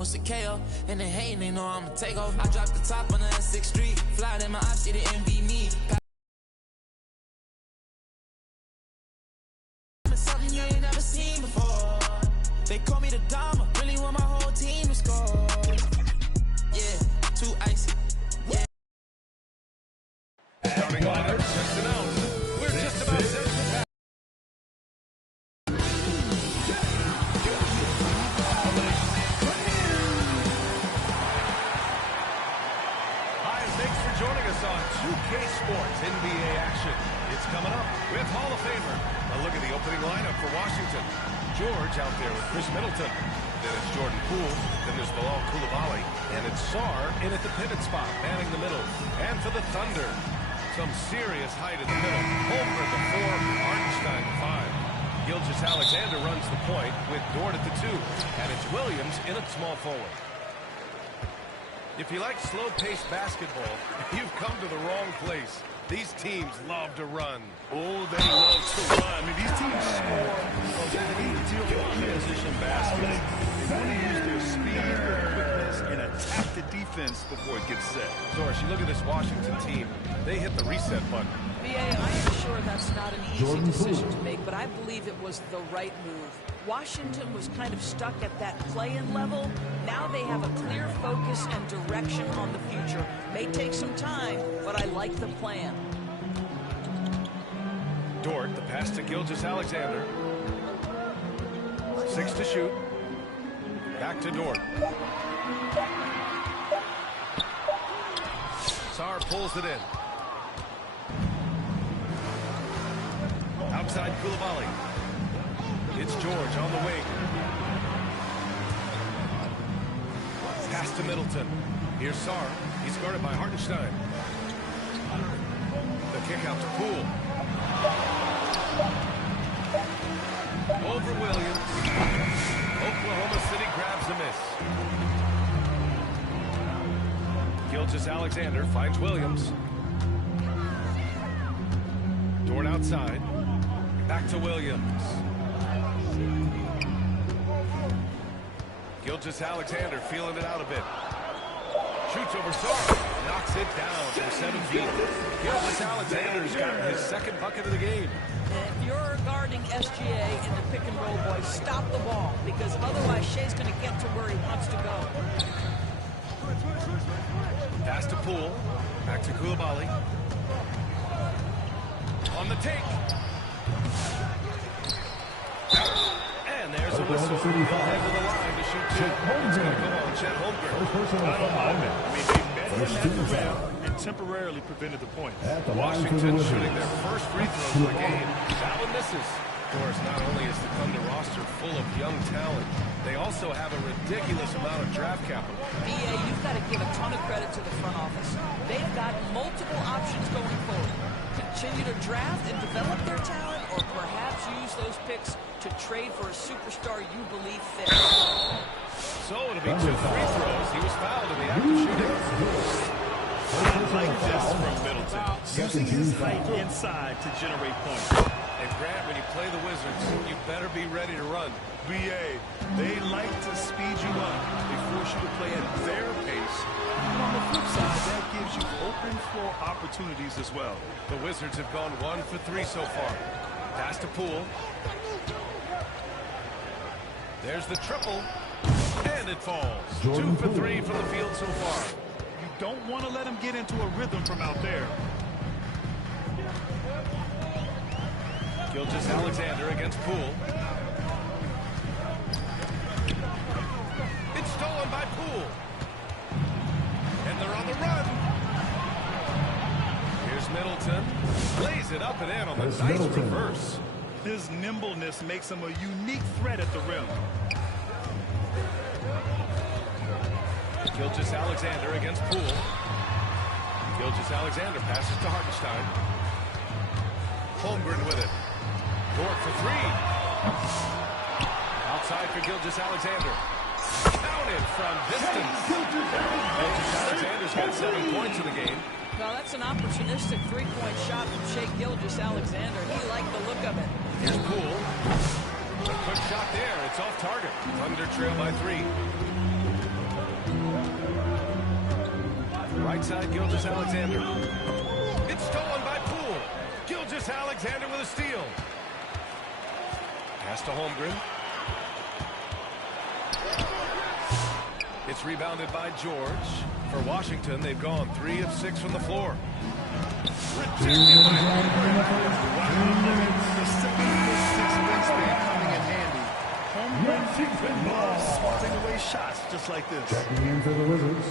It's a KO, and they hating, they know I'ma take over. I dropped the top on the S6 Street, fly in my ops, they envy me. Something you ain't never seen before. They call me the Dama, really want my whole team to score. Yeah, too icy. Yeah. Starting lineup just announced. We're just about set to pass. Hi, and thanks for joining us on 2K Sports NBA action. It's coming up with Hall of Famer. A look at the opening lineup for Washington. George out there with Chris Middleton. Then it's Jordan Poole. Then there's Bilal Coulibaly. And it's Sarr in at the pivot spot, manning the middle. And for the Thunder, some serious height in the middle. Holmgren the 4, Hartenstein the 5. Gilgeous-Alexander runs the point with Dort at the 2. And it's Williams in at small forward. If you like slow-paced basketball, you've come to the wrong place. These teams love to run. Oh, they love to run. I mean, these teams score because they deal with transition baskets. They want to use their speed, their quickness, and attack the defense before it gets set. Doris, you look at this Washington team. They hit the reset button. BA, I am sure that's not an easy decision to make, but I believe it was the right move. Washington was kind of stuck at that play-in level. Now they have a clear focus and direction on the future. May take some time, but I like the plan. Dort, the pass to Gilgeous-Alexander. 6 to shoot. Back to Dort. Sarr pulls it in. Outside Coulibaly. It's George on the wing. Pass to Middleton. Here's Sarr. He's guarded by Hartenstein. The kick out to Poole. Over Williams. Oklahoma City grabs a miss. Gilgeous-Alexander finds Williams. Dort outside. Back to Williams. Gilgeous-Alexander feeling it out a bit. Shoots over Sarr. Knocks it down from 7 feet. Gilgeous-Alexander's got his second bucket of the game. If you're guarding SGA in the pick and roll, boys, stop the ball, because otherwise Shea's going to get to where he wants to go. Pass to Poole. Back to Coulibaly. On the take. And there's a whistle. He'll head to the line to shoot 2. It's going to go on Chet Holmgren. I don't mind it. I mean, they met him at the rim and temporarily prevented the point. Washington shooting their first free throw of the game. That one misses. Of course, not only is the Thunder roster full of young talent, they also have a ridiculous amount of draft capital. BA, you've got to give a ton of credit to the front office. They've got multiple options going forward. Continue to draft and develop their talent, or perhaps use those picks to trade for a superstar you believe fits. So it'll be 2 free throws. He was fouled in the act of shooting. I like this from Middleton. Using his height inside to generate points. And Grant, when you play the Wizards, you better be ready to run. BA, they like to speed you up. They force you to play at their pace. And on the flip side, that gives you open floor opportunities as well. The Wizards have gone 1 for 3 so far. Pass to Poole. There's the triple. And it falls. 2 for 3 from the field so far. You don't want to let him get into a rhythm from out there. Gilgeous-Alexander against Poole. It's stolen by Poole. And they're on the run. Here's Middleton. Lays it up and in on the nice reverse. His nimbleness makes him a unique threat at the rim. Gilgeous-Alexander against Poole. Gilgeous-Alexander passes to Hartenstein. Holmgren with it. Dort for 3. Outside for Gilgeous-Alexander. Counted from distance. Gilgeous-Alexander's got 7 points in the game. Well, that's an opportunistic three-point shot from Shai Gilgeous-Alexander. He liked the look of it. Here's Poole. A quick shot there. It's off target. Thunder trail by 3. right side, Gilgeous-Alexander. It's stolen by Poole. Gilgeous-Alexander with a steal. Pass to Holmgren. It's rebounded by George. For Washington, they've gone 3 of 6 from the floor. Rejected by Holmgren. The 7'6" wingspan coming in handy. Holmgren loves swatting away shots just like this. Checking in for the Wizards,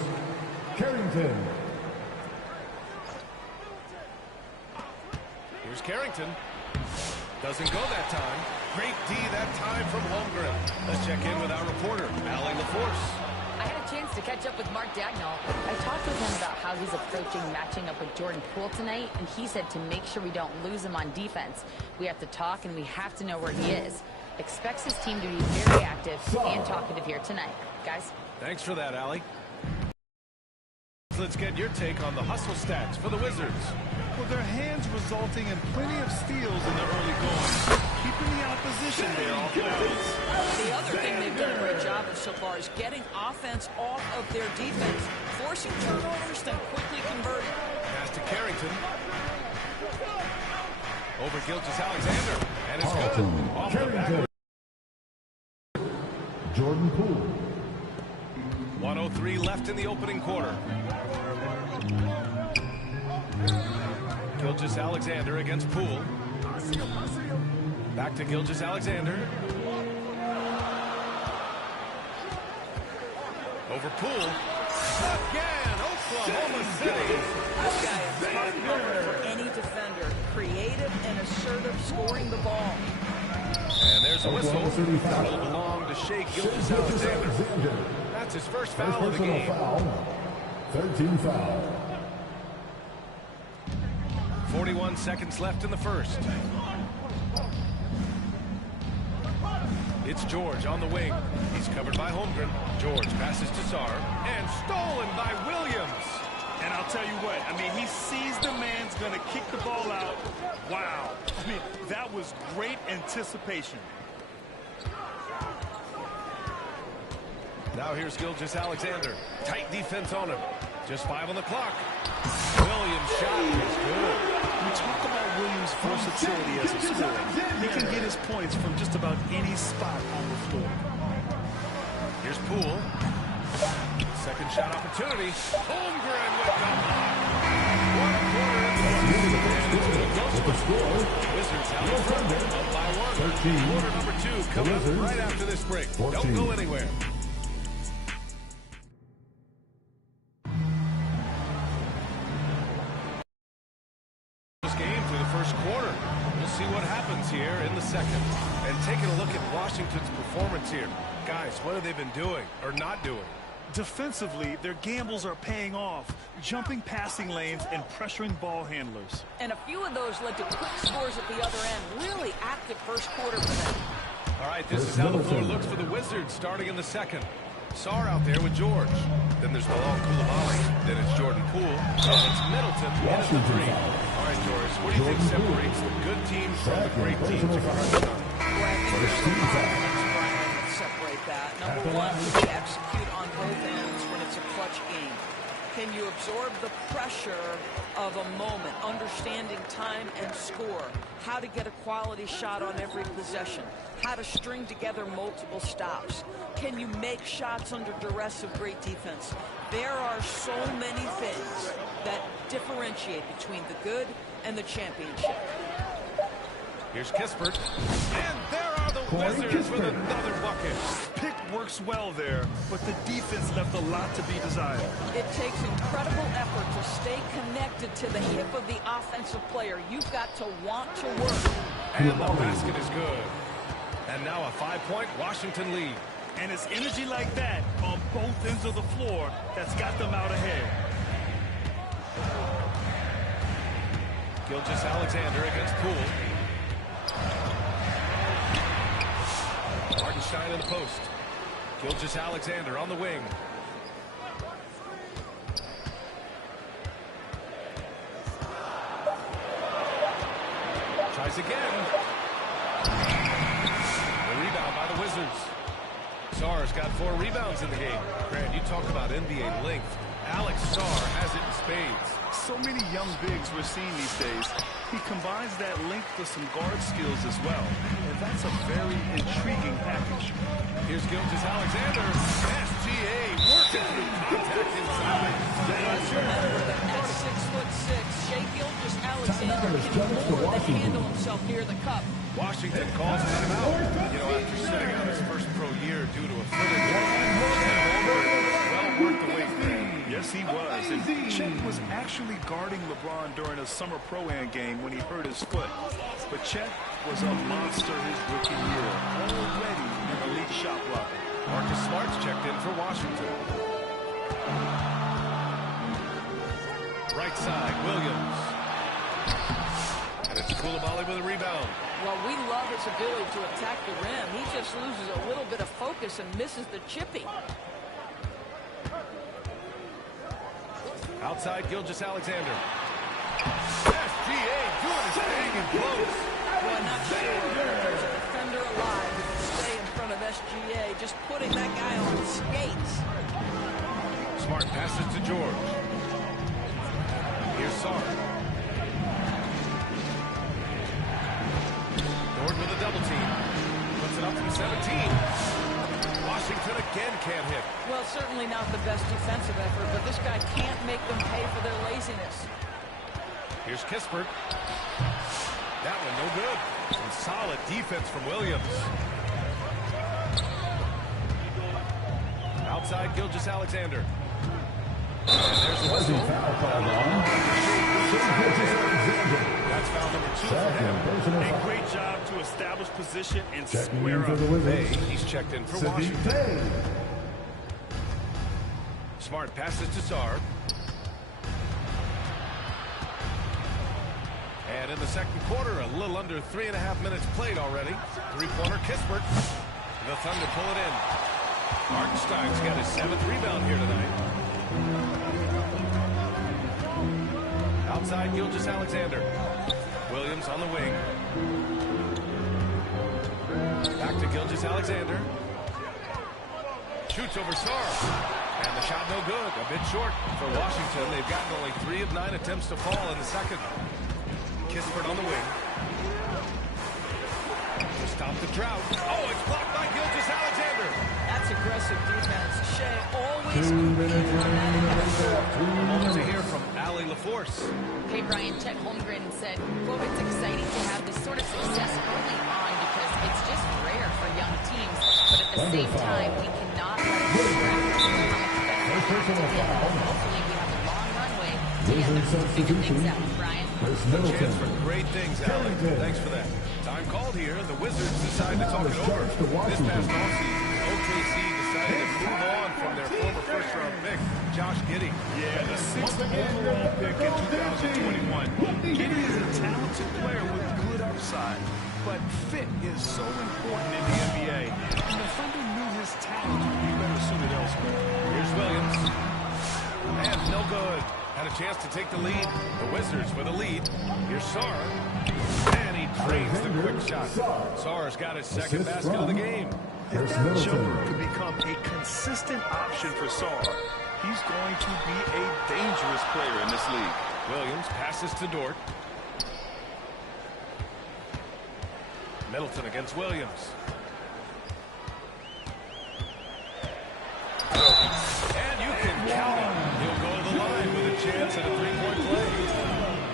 Carrington. Here's Carrington. Doesn't go that time. Great D that time from Holmgren. Let's check in with our reporter, Allie LaForce. I had a chance to catch up with Mark Dagnall. I talked with him about how he's approaching matching up with Jordan Poole tonight, and he said to make sure we don't lose him on defense. We have to talk, and we have to know where he is. Expects his team to be very active and talkative here tonight. Guys? Thanks for that, Allie. Let's get your take on the hustle stats for the Wizards. Well, their hands resulting in plenty of steals in the early going, keeping the opposition there off balance. The other thing they've done a great job of so far is getting offense off of their defense, forcing turnovers, then quickly converting. Pass to Carrington. Over Gilgeous-Alexander. And it's good. Off the back. Jordan Poole. 1:03 left in the opening quarter. Gilgeous-Alexander against Poole. Back to Gilgeous-Alexander. Over Poole. Again, Oklahoma City. This guy is smart cover for any defender. Creative and assertive scoring the ball. And there's a whistle. It'll belong to Shai Gilgeous-Alexander. That's his first foul of the game. Foul. 13 foul. 41 seconds left in the first. It's George on the wing. He's covered by Holmgren. George passes to Sarr. And stolen by Williams. And I'll tell you what, I mean, he sees the man's going to kick the ball out. Wow. I mean, that was great anticipation. Now here's Gilgeous-Alexander. Tight defense on him. Just 5 on the clock. Williams' shot is good. We talk about Williams' versatility as a scorer. He can get his points from just about any spot on the floor. Here's Poole. Second shot opportunity. Holmgren with the block. What a quarter into the score. Wizards have in front up by 1. 13. Quarter number 2 coming up right after this break. 14. Don't go anywhere. This game through the first quarter. We'll see what happens here in the second. And taking a look at Washington's performance here. Guys, what have they been doing or not doing? Defensively, their gambles are paying off, jumping passing lanes and pressuring ball handlers. And a few of those led to quick scores at the other end. Really active first quarter for them. All right, this is how the floor looks for the Wizards starting in the second. Sarr out there with George. Then there's Bilal Coulibaly. Then it's Jordan Poole. And it's Middleton in at the 3. All right, Doris, what do you think separates the good teams from the great teams across the country? Well, I think there's a lot of things that separate that. Number one, you execute on both ends when it's a clutch game. Can you absorb the pressure of a moment, understanding time and score, how to get a quality shot on every possession, how to string together multiple stops? Can you make shots under duress of great defense? There are so many things that differentiate between the good and the championship. Here's Kispert. And there are the Wizards with another bucket. Pick works well there, but the defense left a lot to be desired. It takes incredible effort to stay connected to the hip of the offensive player. You've got to want to work. And the basket is good. And now a 5-point Washington lead. And it's energy like that on both ends of the floor that's got them out ahead. Gilgeous-Alexander against Poole. Hartenstein in the post. Gilgeous-Alexander on the wing. Tries again. The rebound by the Wizards. Sarr's got 4 rebounds in the game. Grant, you talk about NBA length. Alex Sarr has it in spades. So many young bigs we're seeing these days. He combines that length with some guard skills as well. And that's a very intriguing package. Here's Gilgeous-Alexander. SGA working through contact inside. Let's remember that at 6'6", Shai Gilgeous-Alexander can more than handle himself near the cup. Washington calls timeout. You know, after sitting out his first pro year due to a foot injury, well worth the wait. Yes, he was. And Chet was actually guarding LeBron during a summer Pro-Am game when he hurt his foot. But Chet was a monster his rookie year, already an elite shot blocker. Marcus Smart's checked in for Washington. Right side, Williams. And it's Coulibaly with a rebound. Well, we love his ability to attack the rim. He just loses a little bit of focus and misses the chipping. Outside, Gilgeous-Alexander. SGA doing his thing and close. Well, I'm not sure if there's a defender alive who can stay in front of SGA, just putting that guy on skates. Smart passes to George. Here's Sarr. Dort with a double team. Puts it up from 17. Washington again can't hit. Well, certainly not the best defensive effort, but this guy can't make them pay for their laziness. Here's Kispert. That one no good. And solid defense from Williams. Outside, Gilgeous-Alexander. And there's the whistle. That's foul number 2 for him. A great job to establish position and square up. He's checked in for Washington. Smart passes to Sarr. And in the second quarter, a little under 3.5 minutes played already. Three-pointer Kispert. The Thunder pull it in. Hartenstein's got his 7th rebound here tonight. Outside, Gilgeous-Alexander. Williams on the wing. Back to Gilgeous-Alexander. Shoots over Sarr. And the shot no good. A bit short for Washington. They've gotten only 3 of 9 attempts to fall in the second. Kispert on the wing. To stop the drought. Oh, it's blocked by Gilgeous-Alexander. That's aggressive defense. Shai always competes on that. Moment to hear from Allie LaForce. Hey, Brian, Chet Holmgren said, quote, "It's exciting to have this sort of success early on because it's just rare for young teams. But at the same time, we cannot let it distract us from how much better we have to get. Hopefully, we have a long runway together to figure things out." Brian? Chance for great things, Allie. Thanks for that. Time called here. The Wizards decide to talk it over. This past offseason, OKC decided to move on from their former first-round pick, Josh Giddey. Yeah, the 6th overall pick in 2021. Giddey is a talented player with good upside, but fit is so important in the NBA. And the Thunder knew his talent would be better suited elsewhere. Here's Williams. And no good. Had a chance to take the lead. The Wizards with a lead. Here's Sarr. And he drains the quick shot. Sarr's got his second basket of the game. If that jumper could become a consistent option for Sarr, he's going to be a dangerous player in this league. Williams passes to Dort. Middleton against Williams. And you can count him. He'll go to the line with a chance at a three-point play.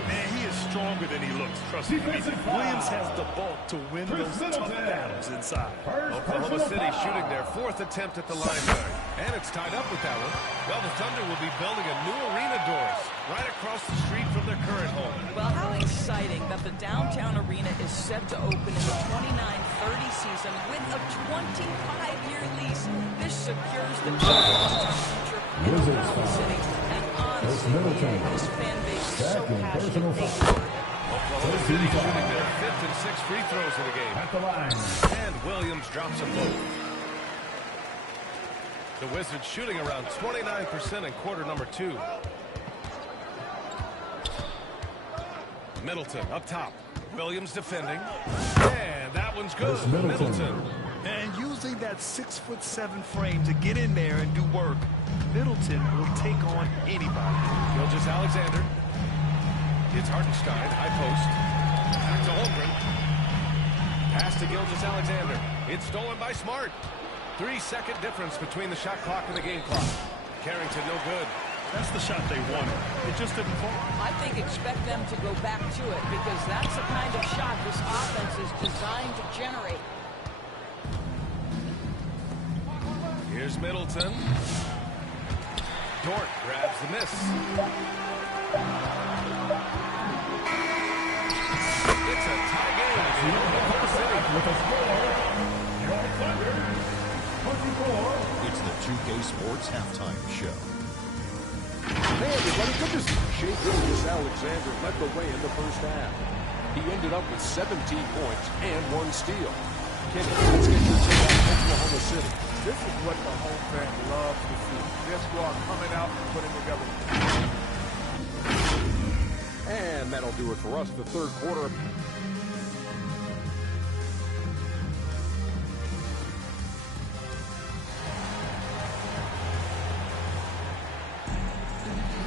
Man, he is stronger than he looks. Trust me. Williams has the bulk to win those tough battles inside. Oklahoma City shooting their 4th attempt at the line there. And it's tied up with that one. Well, the Thunder will be building a new arena, Doris, right across the street from their current home. Well, how exciting that the downtown arena is set to open in the 29-30 season with a 25-year lease. This secures the future in Oklahoma City. And honestly, this fan base is so passionate. Oklahoma City shooting their 5th and 6th free throws of the game. At the line. And Williams drops them both. The Wizards shooting around 29% in quarter number 2. Middleton up top. Williams defending. And that one's good. Middleton And using that 6'7" frame to get in there and do work, Middleton will take on anybody. Gilgeous-Alexander. It's Hartenstein, high post. Back to Holmgren. Pass to Gilgeous-Alexander. It's stolen by Smart. 3-second difference between the shot clock and the game clock. Carrington, no good. That's the shot they wanted. It just didn't fall. I think expect them to go back to it because that's the kind of shot this offense is designed to generate. Here's Middleton. Dort grabs the miss. It's a tie game in Oklahoma City. It's the 2K Sports Halftime Show. Hey everybody, good to see Shai Gilgeous-Alexander led the way in the first half. He ended up with 17 points and 1 steal. Ken, let's get your take on Oklahoma City. This is what the home fan loves to see. Their squad coming out and putting together. And that'll do it for us, the third quarter.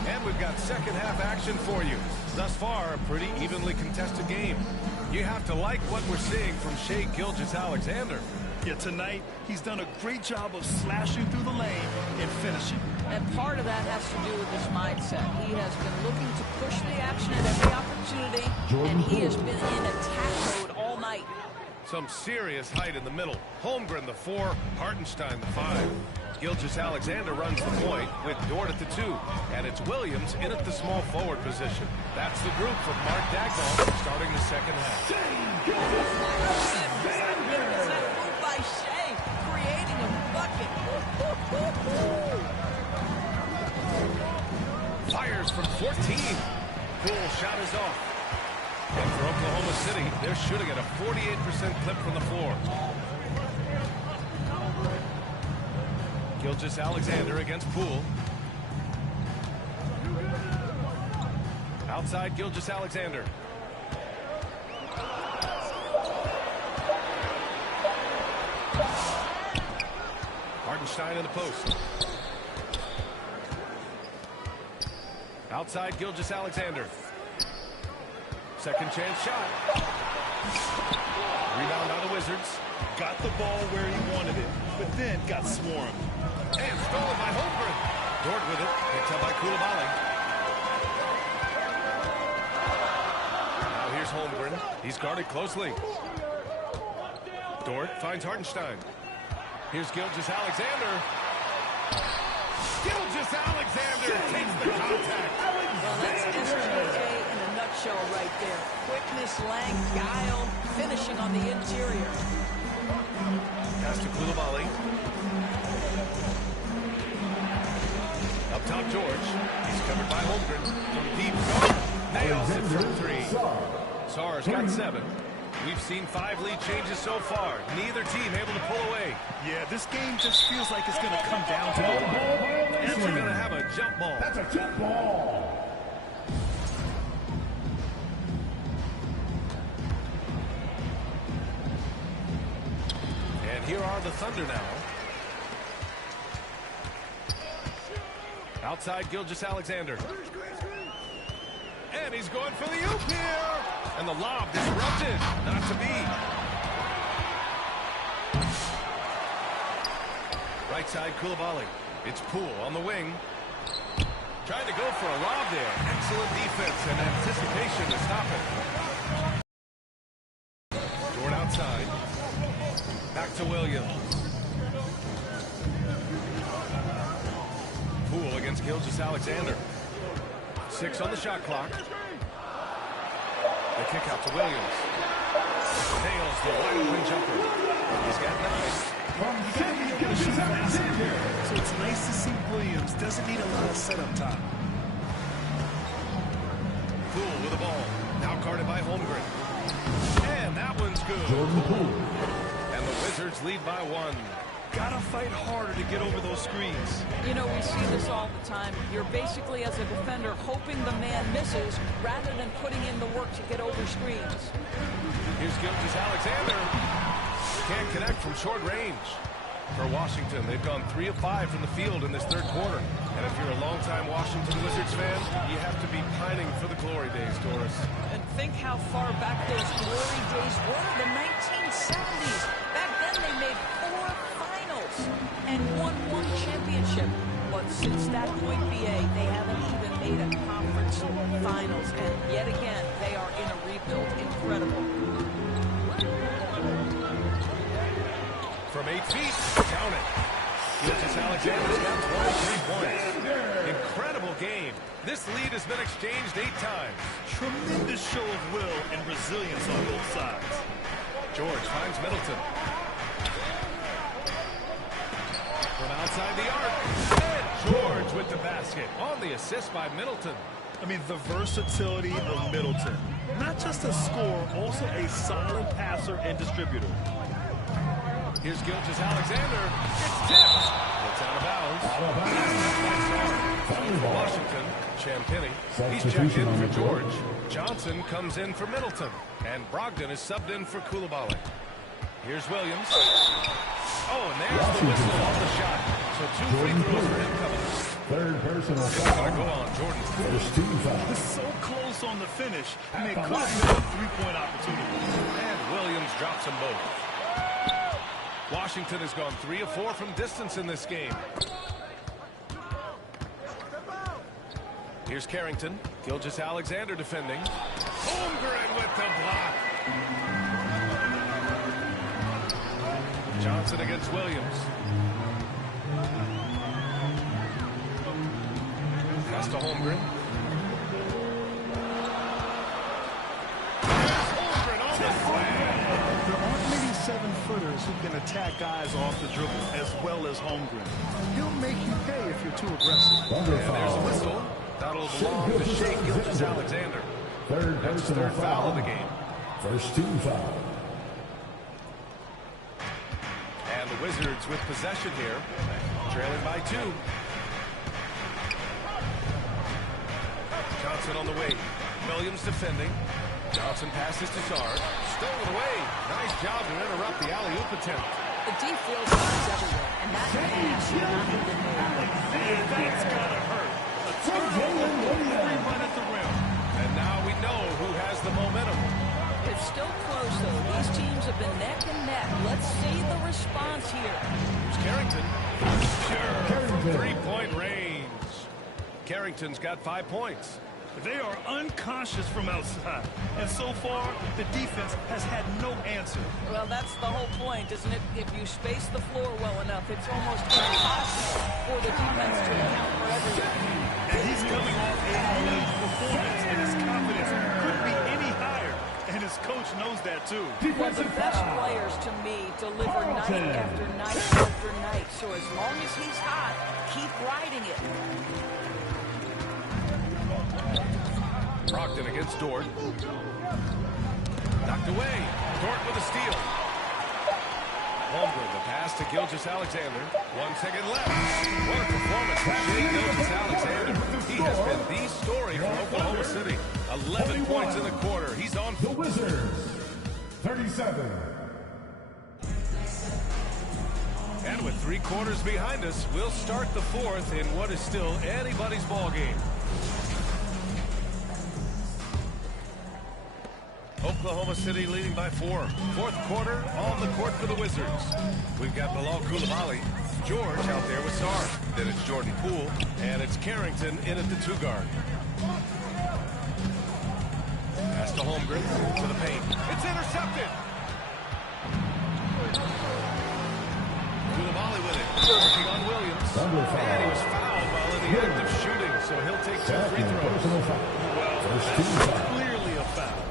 And we've got second half action for you. Thus far, a pretty evenly contested game. You have to like what we're seeing from Shai Gilgeous-Alexander. Yeah, tonight, he's done a great job of slashing through the lane and finishing. And part of that has to do with his mindset. He has been looking to push the action at every opportunity, and he has been in attack mode all night. Some serious height in the middle. Holmgren, the 4, Hartenstein, the 5. Gilgeous-Alexander runs the point with Dort at the 2. And it's Williams in at the small forward position. That's the group from Mark Daigneault starting the second half. By Shai, creating a bucket. Fires from 14. Poole shot is off. And for Oklahoma City, they're shooting at a 48% clip from the floor. Gilgeous-Alexander against Poole. Outside Gilgeous-Alexander. Hartenstein in the post. Outside Gilgeous-Alexander. Second chance shot. Rebound by the Wizards. Got the ball where he wanted it, but then got swarmed. And stolen by Holmgren. Dort with it. Picked up by Coulibaly. Now here's Holmgren. He's guarded closely. Dort finds Hartenstein. Here's Gilgeous-Alexander. Gilgeous-Alexander takes the contact. Well, that's SGA in a nutshell right there. Quickness, length, guile, finishing on the interior. Pass to Coulibaly. Up top, George. He's covered by Holmgren. From deep, nails it from 3. Sarr's got 7. We've seen 5 lead changes so far. Neither team able to pull away. Yeah, this game just feels like it's going to come down to the wire. And we're going to have a jump ball. That's a jump ball. And here are the Thunder now. Outside Gilgeous-Alexander. And he's going for the oop here. And the lob disrupted. Not to be. Right side Coulibaly. It's Poole on the wing. Trying to go for a lob there. Excellent defense and anticipation to stop it. Dort outside. Back to Williams. Poole against Gilgeous-Alexander. 6 on the shot clock. The kick out to Williams. Nails the wide open jumper. He's got 9. So it's nice to see Williams doesn't need a lot of setup time. Poole with the ball. Now guarded by Holmgren. And that one's good. Jordan Poole. And the Wizards lead by 1. Gotta fight harder to get over those screens. You know, we see this all the time. You're basically, as a defender, hoping the man misses rather than putting in the work to get over screens. Here's Gilgeous-Alexander. can't connect from short range. For Washington, they've gone 3 of 5 from the field in this third quarter. And if you're a longtime Washington Wizards fan, you have to be pining for the glory days, Doris. And think how far back those glory days were, the 1970s. Back then they made 4 finals and won 1 championship. But since that point, BA, they haven't even made a conference finals. And yet again, they are in a rebuild. Incredible. From 8 feet, count it. Gilgeous-Alexander's got 23 points. Incredible game. This lead has been exchanged 8 times. Tremendous show of will and resilience on both sides. George finds Middleton. From outside the arc. And George with the basket on the assist by Middleton. I mean, the versatility of Middleton. Not just a scorer, also a solid passer and distributor. Here's Gilgeous-Alexander. It's tipped. It's out of bounds. For Washington, Champagnie. He's checked in for George. Johnson comes in for Middleton. And Brogdon is subbed in for Coulibaly. Here's Williams. Oh, and there's the whistle on the shot. So 2 free throws for him coming. Third personal It's foul. going to go on Jordan. First team foul. It's so close on the finish. I mean, it could have been a 3-point opportunity. And Williams drops them both. Washington has gone 3 of 4 from distance in this game. Here's Carrington. Gilgeous-Alexander defending. Holmgren with the block. Johnson against Williams. Pass to Holmgren. Holmgren on the slam. There aren't many 7-footers who can attack guys off the dribble as well as Holmgren. He'll make you pay if you're too aggressive. And there's a whistle. That'll belong to Shai Gilgeous-Alexander. That's his third foul of the game. First team foul. And the Wizards with possession here, trailing by 2. Johnson on the wing. Williams defending. Johnson passes to Sarge. Stolen away. Nice job to interrupt the alley-oop attempt. The D feels runs everywhere, and that pass should not have been made. That's gotta hurt. A turnover, every run at the rim. And now we know who has the momentum. It's still close, though. These teams have been neck and neck. Let's see the response here. Here's Carrington. Sure, from 3-point range. Carrington's got 5 points. They are unconscious from outside. And so far, the defense has had no answer. Well, that's the whole point, isn't it? If you space the floor well enough, it's almost impossible for the defense to account for everything. And he's coming off a huge performance, and his confidence couldn't be any higher. And his coach knows that, too. Well, the best players, to me, deliver night after night after night. So as long as he's hot, keep riding it. Brogdon against Dort. Knocked away. Dort with a steal. Holmgren, the pass to Gilgeous-Alexander. 1 second left. What a performance from Shai Gilgeous-Alexander. He has been the story for Oklahoma City. 11 points in the quarter. He's on. The Wizards, 37. And with 3 quarters behind us, we'll start the 4th in what is still anybody's ball game. Oklahoma City leading by 4. 4th quarter on the court for the Wizards. We've got Bilal Coulibaly, George out there with Sarge. Then it's Jordan Poole, and it's Carrington in at the 2 guard. Pass to Holmgren to the paint. It's intercepted. Coulibaly with it. Working on Williams. And he was fouled while in the act of shooting, so he'll take 2 free throws. Well, that's clearly a foul.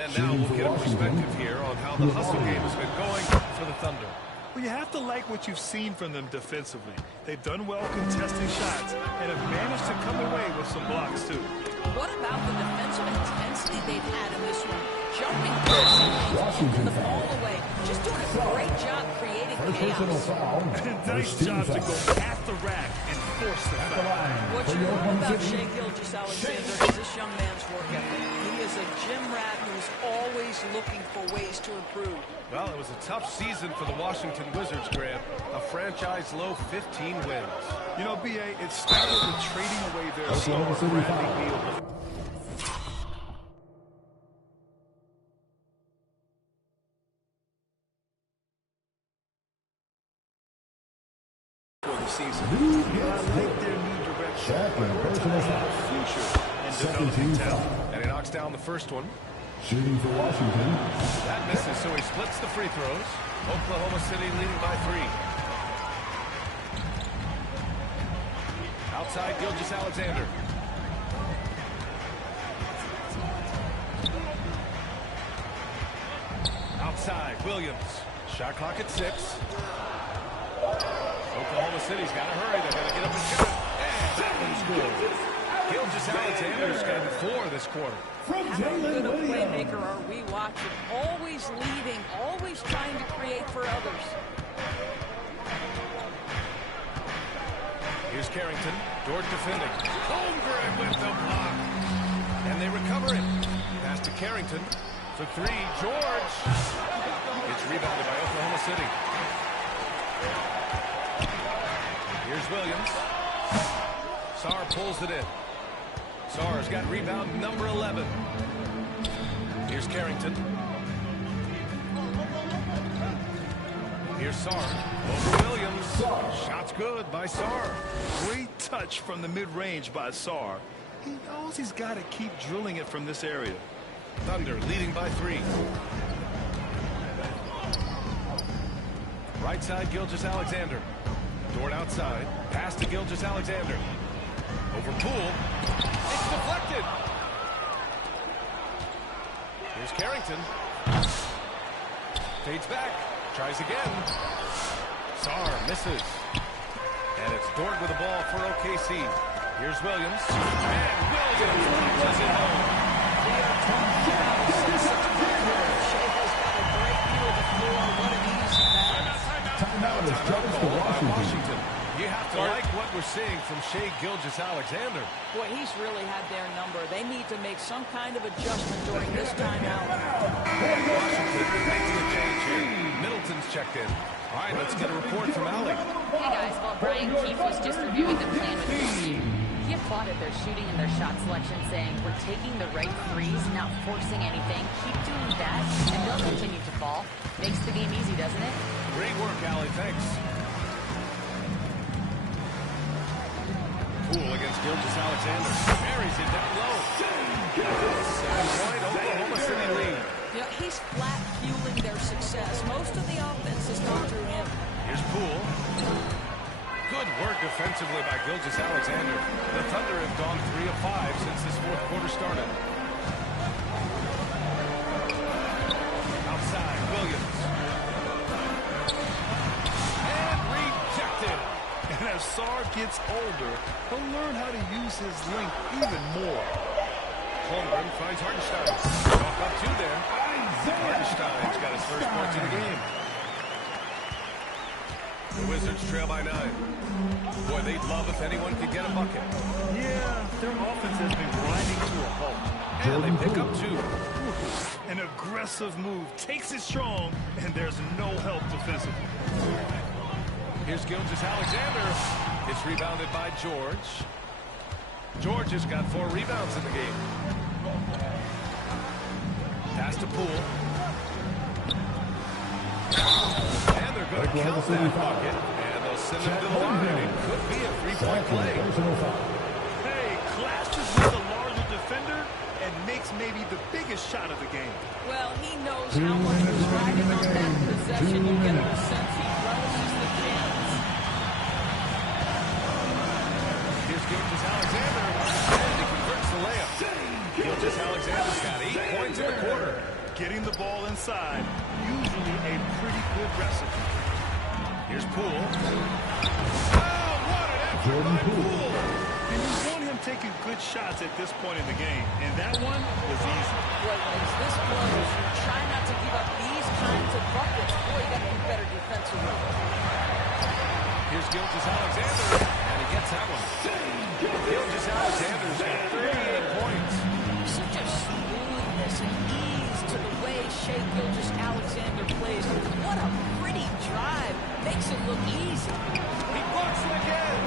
And now we'll get a perspective here on how the hustle game has been going for the Thunder. Well, you have to like what you've seen from them defensively. They've done well contesting shots and have managed to come away with some blocks, too. What about the defensive intensity they've had in this one? Jumping, taking the ball away, just doing a great job creating creating Personal chaos. foul. Nice job to go past the rack and force the At the foul. line What for you your learn home about city. Shai Gilgeous-Alexander is this young man's work ethic. He is a gym rat who's always looking for ways to improve. Well, it was a tough season for the Washington Wizards, Graham. A franchise low 15 wins. You know, B.A., it started with trading away their star, Oklahoma City Bradley foul. Beal. For the season. I like their new direction. Second personal foul. Future and Second developing team talent. foul. And he knocks down the first one. Shooting for Washington. That misses, so he splits the free throws. Oklahoma City leading by 3. Outside, Gilgeous-Alexander. Outside, Williams. Shot clock at 6. Oklahoma City's got to hurry. They're going to get up and shoot it. And that one's good. Gilgeous-Alexander's got 4 this quarter. From How good Jalen a Williams. playmaker are we watching? Always leading, always trying to create for others. Here's Carrington. George defending. Holmgren with the block. And they recover it. Pass to Carrington. For 3. George. It's rebounded by Oklahoma City. Here's Williams. Sarr pulls it in. Sarr's got rebound number 11. Here's Carrington. Here's Sarr. Over Williams. Shot's good by Sarr. Great touch from the mid-range by Sarr. He knows he's got to keep drilling it from this area. Thunder leading by 3. Right side, Gilgeous-Alexander. Dort outside. Pass to Gilgeous-Alexander. Over Poole. It's deflected. Here's Carrington. Fades back. Tries again. Sarr misses. And it's Dort with the ball for OKC. Here's Williams. And Williams punches it home. We are talking about such a good work. Shai has got a great view of the floor. What an easy pass. Timeout is charged to Washington. You have to like what we're seeing from Shai Gilgeous-Alexander. Boy, he's really had their number. They need to make some kind of adjustment during this timeout. Washington making a change here. Middleton's checked in. All right, let's get a report from Allie. Hey guys, while Brian Keefe was just reviewing the plan with his team, he applauded their shooting and their shot selection, saying, "We're taking the right threes, not forcing anything. Keep doing that, and they'll continue to fall." Makes the game easy, doesn't it? Great work, Allie. Thanks. Poole against Gilgeous-Alexander. Marries it down low. 7-point Oklahoma City lead. You know, he's flat fueling their success. Most of the offense has come through him. Here's Poole. Good work defensively by Gilgeous-Alexander. The Thunder have gone 3 of 5 since this fourth quarter started. Outside, Williams. And rejected. And as Sarr gets older, he'll learn how to use his length even more. Holmgren finds Hartenstein. Walk up 2 there. Hartenstein's got his first points in the game. The Wizards trail by 9. Boy, they'd love if anyone could get a bucket. Yeah, their offense has been grinding to a halt. And they pick up 2. An aggressive move takes it strong, and there's no help defensively. Here's Gilgeous-Alexander. It's rebounded by George. George has got 4 rebounds in the game. Pass to Poole. And they're going to count that bucket. And they'll send him to the line. It could be a 3-point play. Hey, clashes with a larger defender and makes maybe the biggest shot of the game. Well, he knows how much was riding on that possession. You get the sense he relishes the chance. Here's Gilgeous-Alexander. And he converts the layup. Gilgeous-Alexander's got 8 points in the quarter. Getting the ball inside, usually a pretty good recipe. Here's Poole. Oh, what an effort by Poole. And you want him taking good shots at this point in the game, and that one was easy. Boy, when it's this close, you try not to give up these kinds of buckets. Boy, you got to be better defensively. Here's Gilgeous-Alexander, and he gets that one. Gilgeous-Alexander's got 38 points. Such a smoothness and ease to the way Shai Gilgeous-Alexander plays. What a pretty drive. Makes it look easy. He blocks it again.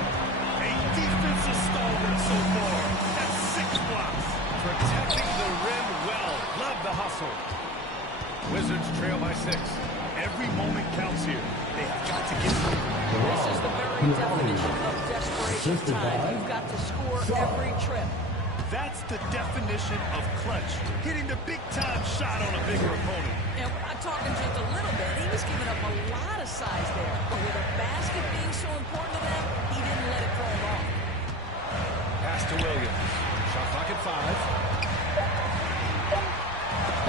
A defensive stalwart so far. That's 6 blocks. Protecting the rim well. Love the hustle. Wizards trail by 6. Every moment counts here. They have got to get it. This is the very definition of desperation time. You've got to score every trip. That's the definition of clutch. Hitting the big-time shot on a bigger opponent. And we're not talking just a little bit. He was giving up a lot of size there. But with a basket being so important to them, he didn't let it throw him off. Pass to Williams. Shot clock at 5.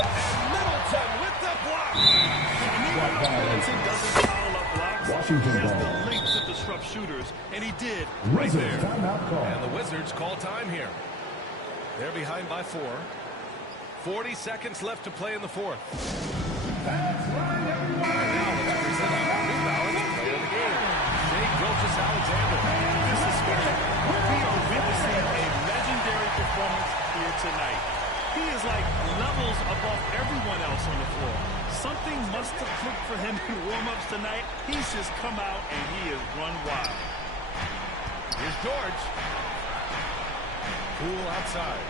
And Middleton with the block. And even though Middleton doesn't foul up blocks, Washington he has ball. the length to disrupt shooters, and he did right Wizards there. timeout call. And the Wizards call time here. They're behind by 4. 40 seconds left to play in the 4th. And now let's present our new Balance player of the game, Shai Gilgeous-Alexander. This is special. We are witnessing a legendary performance here tonight. He is like levels above everyone else on the floor. Something must have clicked for him in warm-ups tonight. He's just come out and he has run wild. Here's George. Cool outside.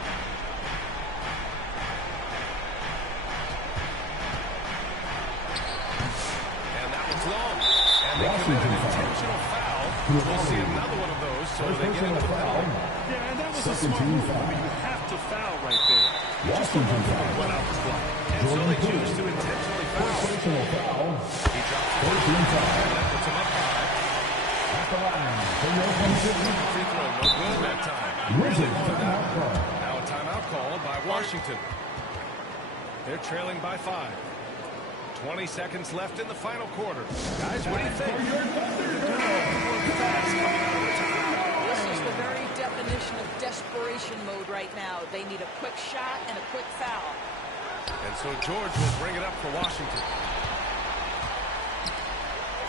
And that one's long. And they commit an intentional foul. We'll see another one of those, so they get into the penalty. Yeah, and that was a smart move. I mean, you have to foul right there. You just don't want to run out the clock. And so they choose to intentionally foul. Personal foul. He drops it. 14 foul. That puts him up 5. At the line. For the Oklahoma Free throw, no good that time. Wizards timeout call. Now a timeout called by Washington. They're trailing by 5. 20 seconds left in the final quarter. Guys, what do you think? This is the very definition of desperation mode right now. They need a quick shot and a quick foul. And so George will bring it up for Washington.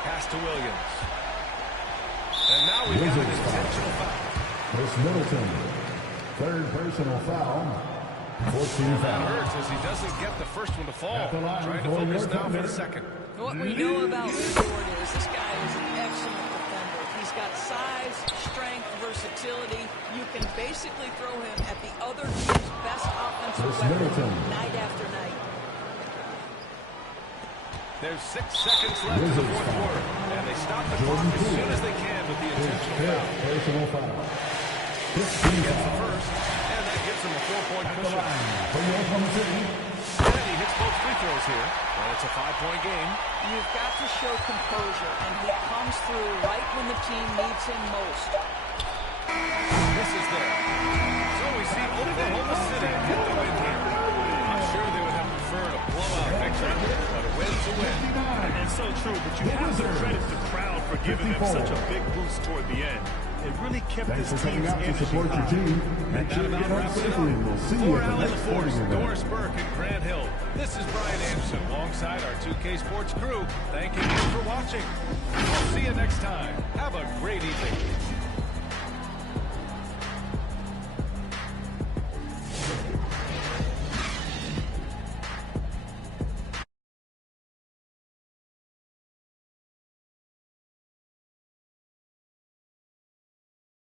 Pass to Williams. And now we've got an intentional foul. Chris Middleton. Third personal foul. 14 That foul. hurts as he doesn't get the first one to fall. At the line Trying to for focus your now for the defender. second. What we know about Ford is this guy is an excellent defender. He's got size, strength, versatility. You can basically throw him at the other team's best offensive Chris weapon Middleton. night after night. There's 6 seconds left in the fourth quarter. And they stop the clock as soon as they can with the intentional foul. Personal foul. 15 Gets the foul. first, and that gives him a 4-point At the cushion. line. For the Oklahoma City. And he hits both free throws here. And it's a 5-point game. You've got to show composure, and he comes through right when the team needs him most. This is there. So we see Oklahoma City get the win here. I'm sure they would have preferred a blowout victory, but a win's a win. And so true, but you have to credit the crowd for giving them such a big boost toward the end. It really kept Thanks this for coming team's out to energy support your high. team. Make sure That you about get home wraps it safely, and up. we'll see you For at the Allen next sporting LaForce, event. Doris Burke, and Grant Hill, this is Brian Anderson alongside our 2K Sports crew. Thanking you for watching. We'll see you next time. Have a great evening.